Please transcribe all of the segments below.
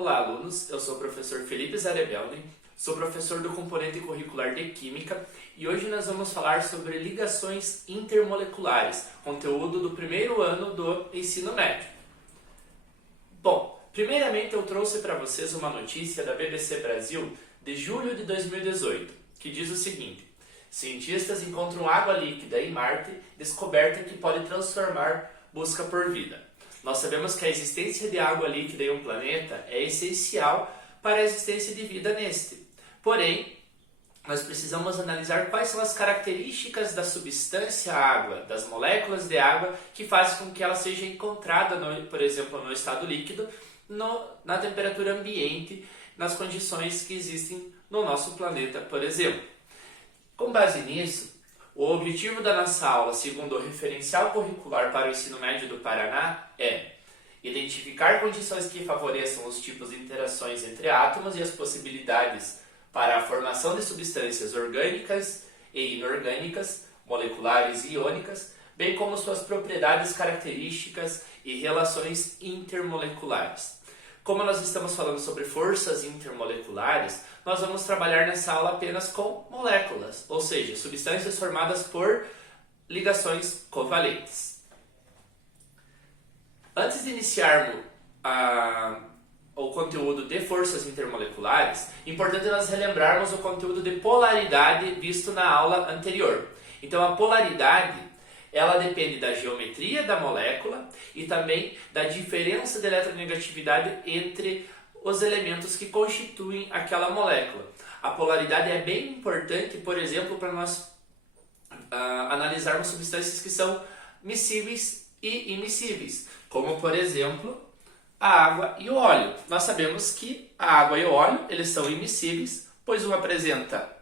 Olá, alunos! Eu sou o professor Felipe Zarebelli, sou professor do componente curricular de Química e hoje nós vamos falar sobre ligações intermoleculares, conteúdo do primeiro ano do ensino médio. Bom, primeiramente eu trouxe para vocês uma notícia da BBC Brasil de julho de 2018, que diz o seguinte: cientistas encontram água líquida em Marte, descoberta que pode transformar busca por vida. Nós sabemos que a existência de água líquida em um planeta é essencial para a existência de vida neste. Porém, nós precisamos analisar quais são as características da substância água, das moléculas de água, que fazem com que ela seja encontrada, por exemplo, no estado líquido, na temperatura ambiente, nas condições que existem no nosso planeta, por exemplo. Com base nisso, o objetivo da nossa aula, segundo o referencial curricular para o ensino médio do Paraná, é identificar condições que favoreçam os tipos de interações entre átomos e as possibilidades para a formação de substâncias orgânicas e inorgânicas, moleculares e iônicas, bem como suas propriedades características e relações intermoleculares. Como nós estamos falando sobre forças intermoleculares, nós vamos trabalhar nessa aula apenas com moléculas, ou seja, substâncias formadas por ligações covalentes. Antes de iniciarmos o conteúdo de forças intermoleculares, é importante nós relembrarmos o conteúdo de polaridade visto na aula anterior. Então, a polaridade ela depende da geometria da molécula e também da diferença de eletronegatividade entre os elementos que constituem aquela molécula. A polaridade é bem importante, por exemplo, para nós analisarmos substâncias que são miscíveis e immiscíveis, como, por exemplo, a água e o óleo. Nós sabemos que a água e o óleo eles são immiscíveis, pois um apresenta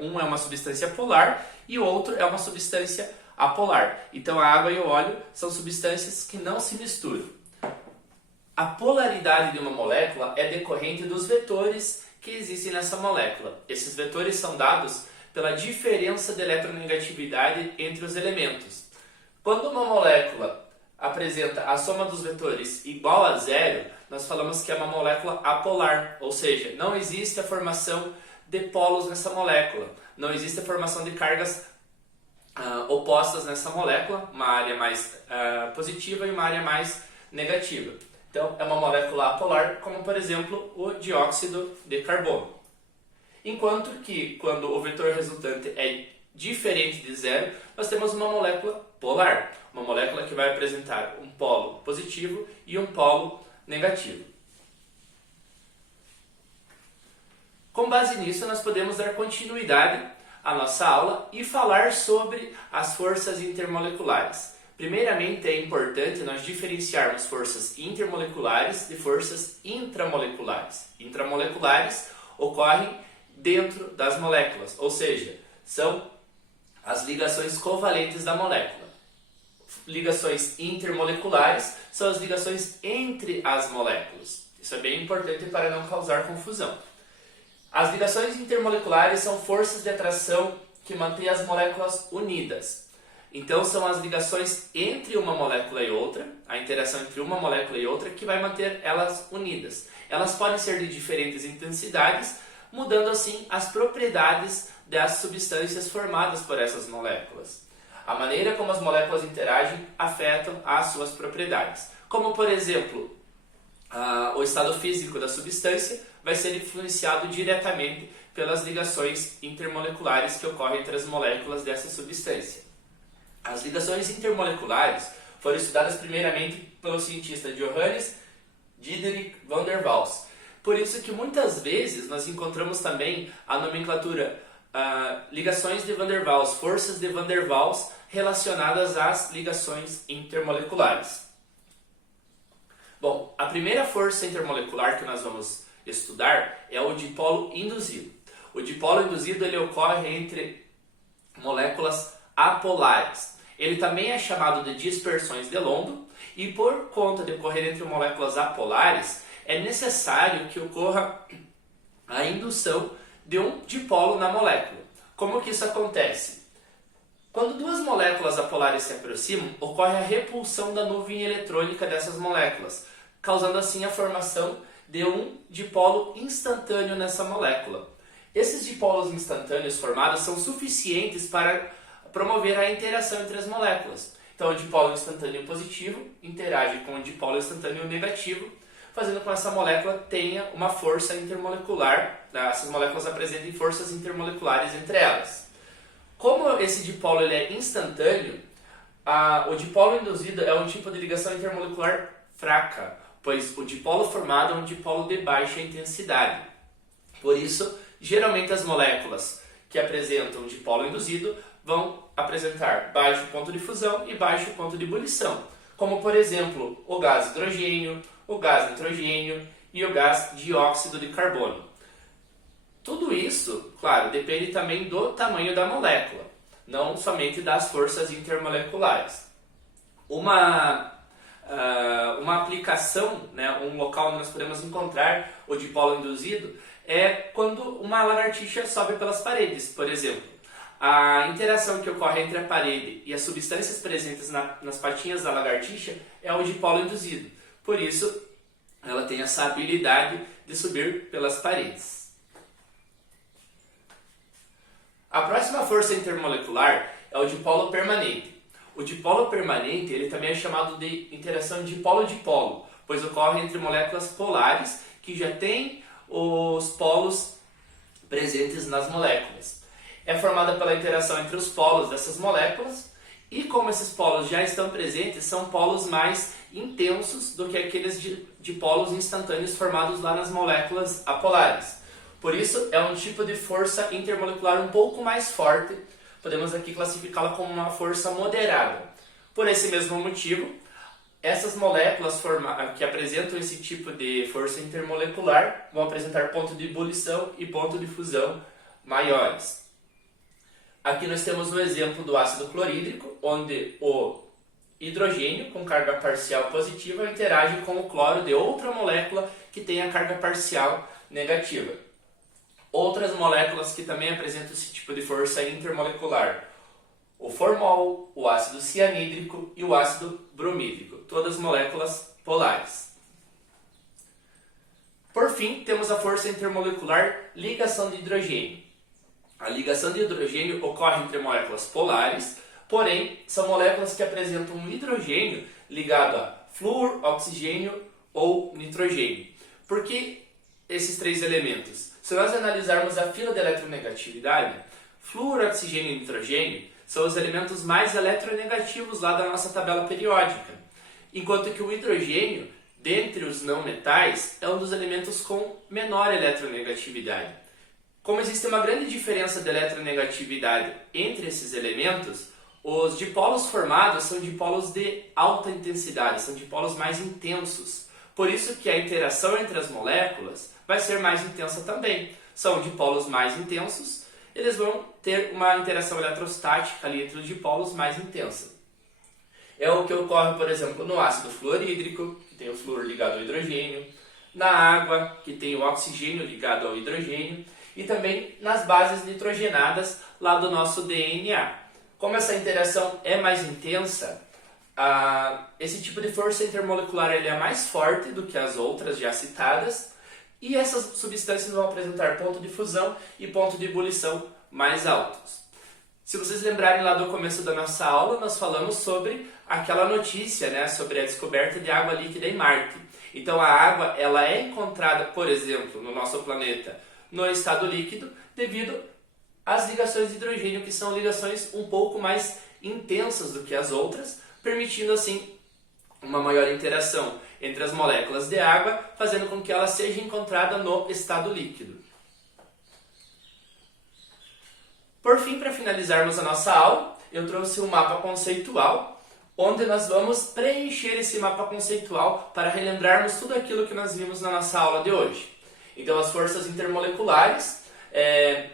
um é uma substância polar e o outro é uma substância apolar. Então a água e o óleo são substâncias que não se misturam. A polaridade de uma molécula é decorrente dos vetores que existem nessa molécula. Esses vetores são dados pela diferença de eletronegatividade entre os elementos. Quando uma molécula apresenta a soma dos vetores igual a zero, nós falamos que é uma molécula apolar, ou seja, não existe a formação de polos nessa molécula, não existe a formação de cargas opostas nessa molécula, uma área mais positiva e uma área mais negativa. Então, é uma molécula apolar, como por exemplo o dióxido de carbono. Enquanto que, quando o vetor resultante é diferente de zero, nós temos uma molécula polar, uma molécula que vai apresentar um polo positivo e um polo negativo. Com base nisso, nós podemos dar continuidade à nossa aula e falar sobre as forças intermoleculares. Primeiramente, é importante nós diferenciarmos forças intermoleculares de forças intramoleculares. Intramoleculares ocorrem dentro das moléculas, ou seja, são as ligações covalentes da molécula. Ligações intermoleculares são as ligações entre as moléculas. Isso é bem importante para não causar confusão. As ligações intermoleculares são forças de atração que mantêm as moléculas unidas. Então, são as ligações entre uma molécula e outra, a interação entre uma molécula e outra, que vai manter elas unidas. Elas podem ser de diferentes intensidades, mudando assim as propriedades das substâncias formadas por essas moléculas. A maneira como as moléculas interagem afetam as suas propriedades. Como, por exemplo, o estado físico da substância vai ser influenciado diretamente pelas ligações intermoleculares que ocorrem entre as moléculas dessa substância. As ligações intermoleculares foram estudadas primeiramente pelo cientista Johannes Diederik van der Waals. Por isso que muitas vezes nós encontramos também a nomenclatura ligações de Van der Waals, forças de Van der Waals relacionadas às ligações intermoleculares. Bom, a primeira força intermolecular que nós vamos estudar é o dipolo induzido. O dipolo induzido ele ocorre entre moléculas apolares. Ele também é chamado de dispersões de London e por conta de ocorrer entre moléculas apolares, é necessário que ocorra a indução de um dipolo na molécula. Como que isso acontece? Quando duas moléculas apolares se aproximam, ocorre a repulsão da nuvem eletrônica dessas moléculas, causando assim a formação de um dipolo instantâneo nessa molécula. Esses dipolos instantâneos formados são suficientes para promover a interação entre as moléculas. Então, o dipolo instantâneo positivo interage com o dipolo instantâneo negativo, fazendo com que essa molécula tenha uma força intermolecular, essas moléculas apresentem forças intermoleculares entre elas. Como esse dipolo ele é instantâneo, o dipolo induzido é um tipo de ligação intermolecular fraca, pois o dipolo formado é um dipolo de baixa intensidade. Por isso, geralmente as moléculas que apresentam dipolo induzido vão apresentar baixo ponto de fusão e baixo ponto de ebulição, como por exemplo o gás hidrogênio, o gás nitrogênio e o gás dióxido de carbono. Tudo isso, claro, depende também do tamanho da molécula, não somente das forças intermoleculares. Uma aplicação, um local onde nós podemos encontrar o dipolo induzido é quando uma lagartixa sobe pelas paredes, por exemplo. A interação que ocorre entre a parede e as substâncias presentes nas patinhas da lagartixa é o dipolo induzido. Por isso, ela tem essa habilidade de subir pelas paredes. A próxima força intermolecular é o dipolo permanente. O dipolo permanente ele também é chamado de interação dipolo-dipolo, pois ocorre entre moléculas polares que já têm os polos presentes nas moléculas. É formada pela interação entre os polos dessas moléculas e como esses polos já estão presentes, são polos mais intensos do que aqueles dipolos instantâneos formados lá nas moléculas apolares. Por isso, é um tipo de força intermolecular um pouco mais forte, podemos aqui classificá-la como uma força moderada. Por esse mesmo motivo, essas moléculas que apresentam esse tipo de força intermolecular vão apresentar ponto de ebulição e ponto de fusão maiores. Aqui nós temos o exemplo do ácido clorídrico, onde o hidrogênio com carga parcial positiva interage com o cloro de outra molécula que tem a carga parcial negativa. Outras moléculas que também apresentam esse tipo de força intermolecular: o formol, o ácido cianídrico e o ácido bromídrico, todas moléculas polares. Por fim, temos a força intermolecular ligação de hidrogênio. A ligação de hidrogênio ocorre entre moléculas polares, porém, são moléculas que apresentam um hidrogênio ligado a flúor, oxigênio ou nitrogênio. Por que esses três elementos? Se nós analisarmos a fila de eletronegatividade, flúor, oxigênio e nitrogênio são os elementos mais eletronegativos lá da nossa tabela periódica, enquanto que o hidrogênio, dentre os não metais, é um dos elementos com menor eletronegatividade. Como existe uma grande diferença de eletronegatividade entre esses elementos, os dipolos formados são dipolos de alta intensidade, são dipolos mais intensos. Por isso que a interação entre as moléculas vai ser mais intensa também. São dipolos mais intensos, eles vão ter uma interação eletrostática ali entre os dipolos mais intensa. É o que ocorre, por exemplo, no ácido fluorídrico, que tem o flúor ligado ao hidrogênio, na água, que tem o oxigênio ligado ao hidrogênio, e também nas bases nitrogenadas lá do nosso DNA. Como essa interação é mais intensa, esse tipo de força intermolecular ele é mais forte do que as outras já citadas, e essas substâncias vão apresentar ponto de fusão e ponto de ebulição mais altos. Se vocês lembrarem lá do começo da nossa aula, nós falamos sobre aquela notícia, sobre a descoberta de água líquida em Marte. Então a água ela é encontrada, por exemplo, no nosso planeta, no estado líquido, devido às ligações de hidrogênio, que são ligações um pouco mais intensas do que as outras, permitindo assim uma maior interação entre as moléculas de água, fazendo com que ela seja encontrada no estado líquido. Por fim, para finalizarmos a nossa aula, eu trouxe um mapa conceitual, onde nós vamos preencher esse mapa conceitual para relembrarmos tudo aquilo que nós vimos na nossa aula de hoje. Então, as forças intermoleculares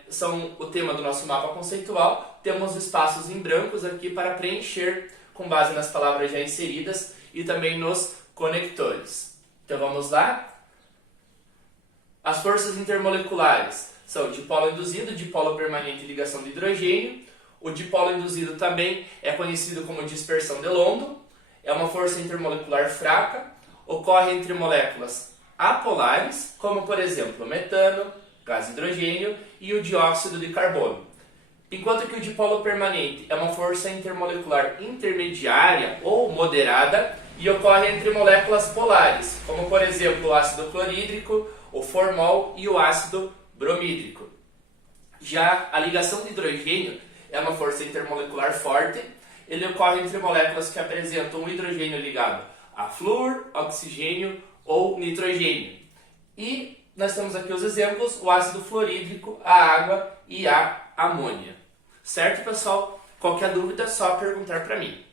são o tema do nosso mapa conceitual. Temos espaços em brancos aqui para preencher com base nas palavras já inseridas e também nos conectores. Então, vamos lá? As forças intermoleculares são dipolo induzido, dipolo permanente e ligação de hidrogênio. O dipolo induzido também é conhecido como dispersão de London. É uma força intermolecular fraca, ocorre entre moléculas apolares, como por exemplo o metano, gás hidrogênio e o dióxido de carbono. Enquanto que o dipolo permanente é uma força intermolecular intermediária ou moderada e ocorre entre moléculas polares, como por exemplo o ácido clorídrico, o formol e o ácido bromídrico. Já a ligação de hidrogênio é uma força intermolecular forte, ele ocorre entre moléculas que apresentam um hidrogênio ligado a flúor, oxigênio ou nitrogênio. E nós temos aqui os exemplos, o ácido fluorídrico, a água e a amônia. Certo, pessoal? Qualquer dúvida é só perguntar para mim.